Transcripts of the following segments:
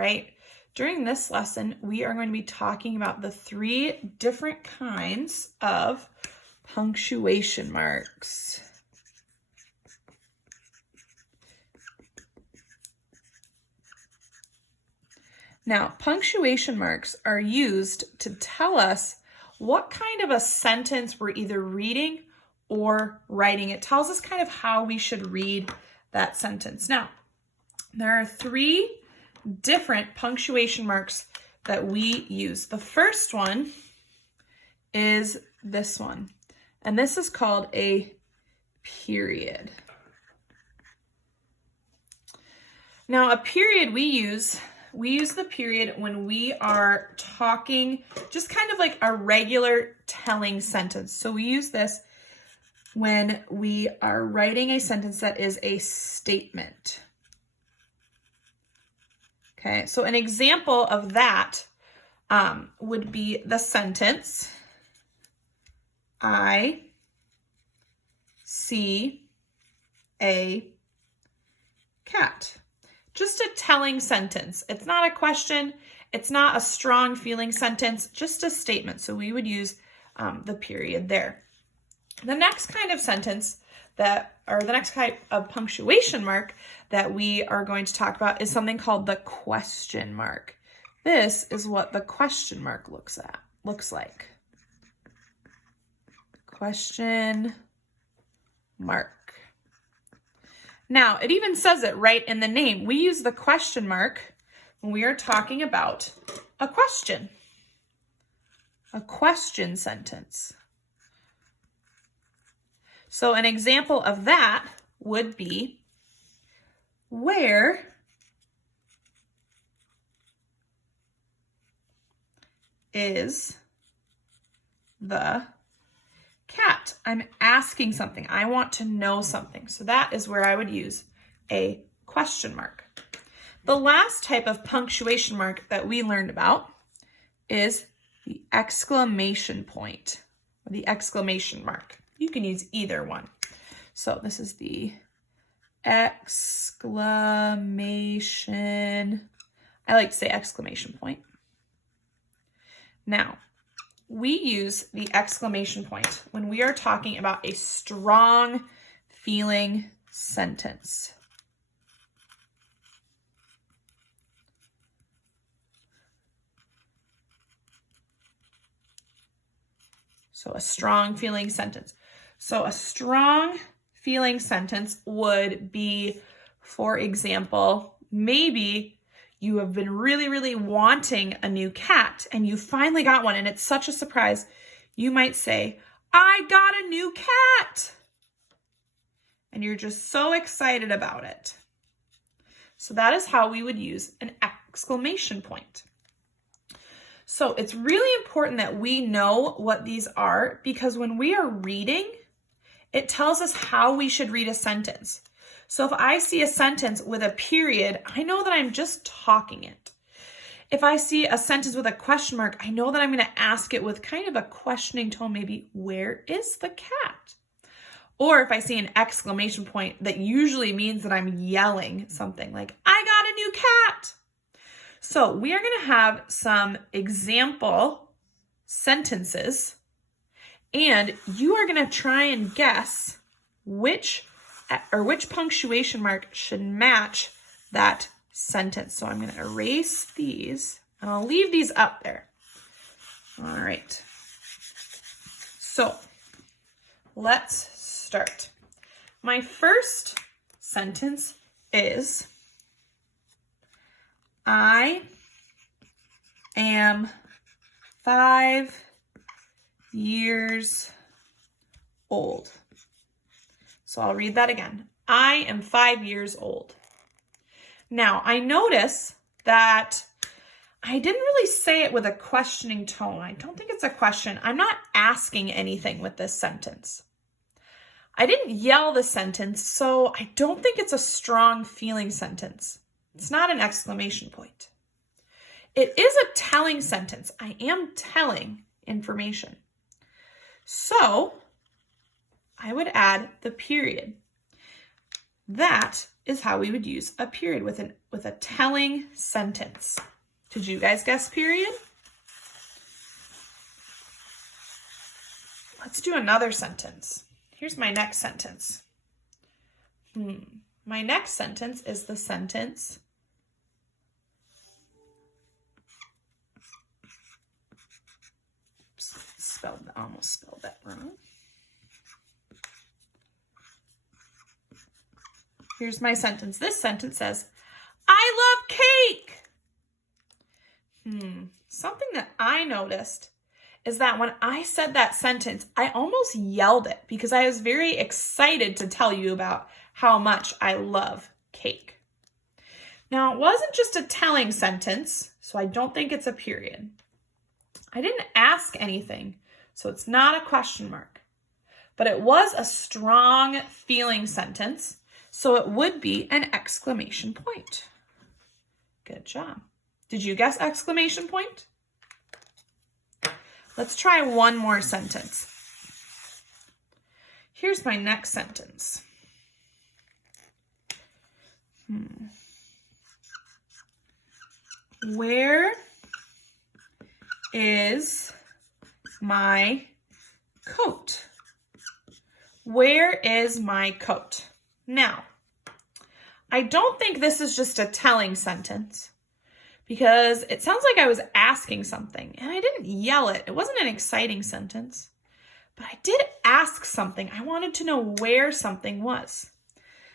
right. During this lesson, we are going to be talking about the 3 different kinds of punctuation marks. Now, punctuation marks are used to tell us what kind of a sentence we're either reading or writing. It tells us kind of how we should read that sentence. Now, there are 3 different punctuation marks that we use. The first one is this one, and this is called a period. Now, a period we use the period when we are talking, just kind of like a regular telling sentence. So we use this when we are writing a sentence that is a statement. Okay, so an example of that would be the sentence, I see a cat. Just a telling sentence. It's not a question. It's not a strong feeling sentence, just a statement. So we would use the period there. The next kind of sentence the next type of punctuation mark that we are going to talk about is something called the question mark. This is what the question mark looks like. Question mark. Now, it even says it right in the name. We use the question mark when we are talking about a question sentence. So an example of that would be, where is the cat? I'm asking something. I want to know something. So that is where I would use a question mark. The last type of punctuation mark that we learned about is the exclamation point, or the exclamation mark. You can use either one. So this is the exclamation. I like to say exclamation point. Now, we use the exclamation point when we are talking about a strong feeling sentence. So a strong feeling sentence. So a strong feeling sentence would be, for example, maybe you have been really wanting a new cat and you finally got one and it's such a surprise. You might say, I got a new cat. And you're just so excited about it. So that is how we would use an exclamation point. So it's really important that we know what these are, because when we are reading, it tells us how we should read a sentence. So if I see a sentence with a period, I know that I'm just talking it. If I see a sentence with a question mark, I know that I'm going to ask it with kind of a questioning tone, maybe, where is the cat? Or if I see an exclamation point, that usually means that I'm yelling something like, I got a new cat. So we are going to have some example sentences, and you are going to try and guess which punctuation mark should match that sentence. So I'm going to erase these and I'll leave these up there. All right. So let's start. My first sentence is, I am 5 years old. So I'll read that again. I am 5 years old. Now, I notice that I didn't really say it with a questioning tone. I don't think it's a question. I'm not asking anything with this sentence. I didn't yell the sentence, so I don't think it's a strong feeling sentence. It's not an exclamation point. It is a telling sentence. I am telling information. So I would add the period. That is how we would use a period with a telling sentence. Did you guys guess period? Let's do another sentence. Here's my next sentence. My next sentence is the sentence almost spelled that wrong. Here's my sentence. This sentence says, I love cake. Something that I noticed is that when I said that sentence, I almost yelled it because I was very excited to tell you about how much I love cake. Now, it wasn't just a telling sentence, so I don't think it's a period. I didn't ask anything, so it's not a question mark. But it was a strong feeling sentence, so it would be an exclamation point. Good job. Did you guess exclamation point? Let's try one more sentence. Here's my next sentence. Where is my coat? Where is my coat? Now, I don't think this is just a telling sentence because it sounds like I was asking something and I didn't yell it. It wasn't an exciting sentence, but I did ask something. I wanted to know where something was.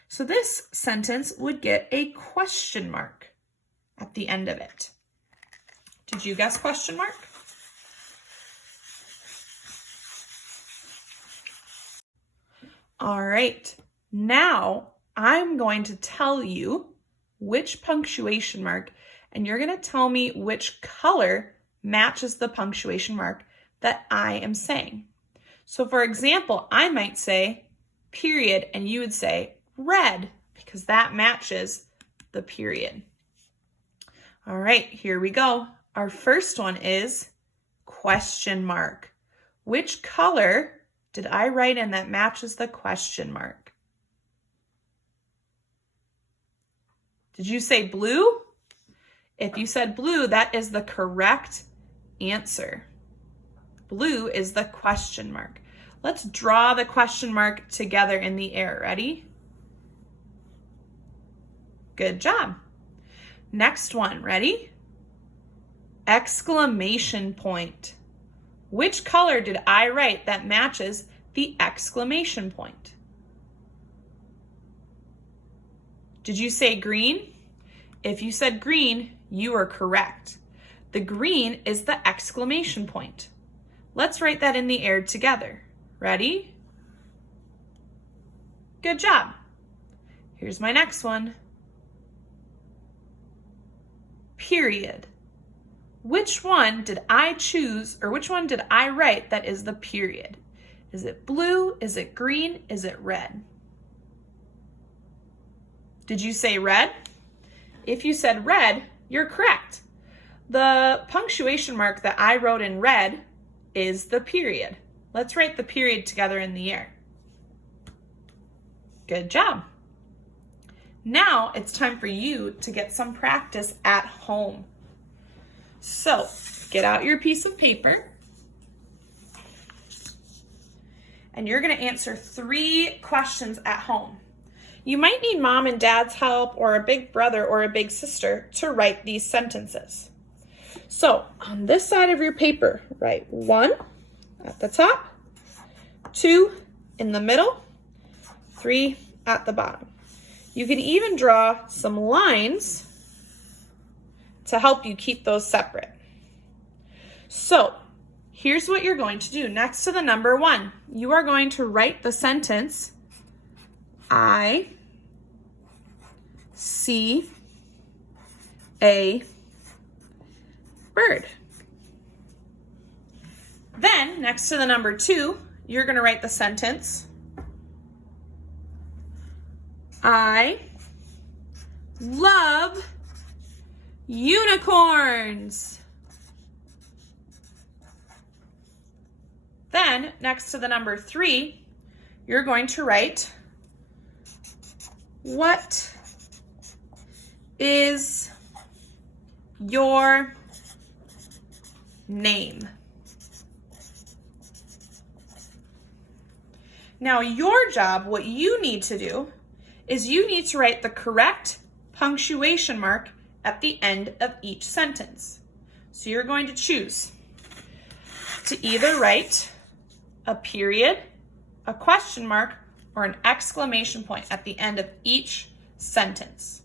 So this sentence would get a question mark at the end of it. Did you guess question mark? All right. Now, I'm going to tell you which punctuation mark, and you're going to tell me which color matches the punctuation mark that I am saying. So, for example, I might say period, and you would say red, because that matches the period. All right, here we go. Our first one is question mark. Which color did I write in that matches the question mark? Did you say blue? If you said blue, that is the correct answer. Blue is the question mark. Let's draw the question mark together in the air. Ready? Good job. Next one, ready? Exclamation point. Which color did I write that matches the exclamation point? Did you say green? If you said green, you are correct. The green is the exclamation point. Let's write that in the air together. Ready? Good job. Here's my next one. Period. Which one did I choose, or which one did I write that is the period? Is it blue? Is it green? Is it red? Did you say red? If you said red, you're correct. The punctuation mark that I wrote in red is the period. Let's write the period together in the air. Good job. Now it's time for you to get some practice at home. So get out your piece of paper and you're going to answer 3 questions at home. You might need mom and dad's help or a big brother or a big sister to write these sentences. So on this side of your paper, write 1 at the top, 2 in the middle, 3 at the bottom. You can even draw some lines to help you keep those separate. So here's what you're going to do. Next to the number 1, you are going to write the sentence, I see a bird. Then next to the number 2, you're going to write the sentence, I love unicorns. Then, next to the number 3, you're going to write, what is your name? Now, your job, what you need to do, is you need to write the correct punctuation mark at the end of each sentence. So you're going to choose to either write a period, a question mark, or an exclamation point at the end of each sentence.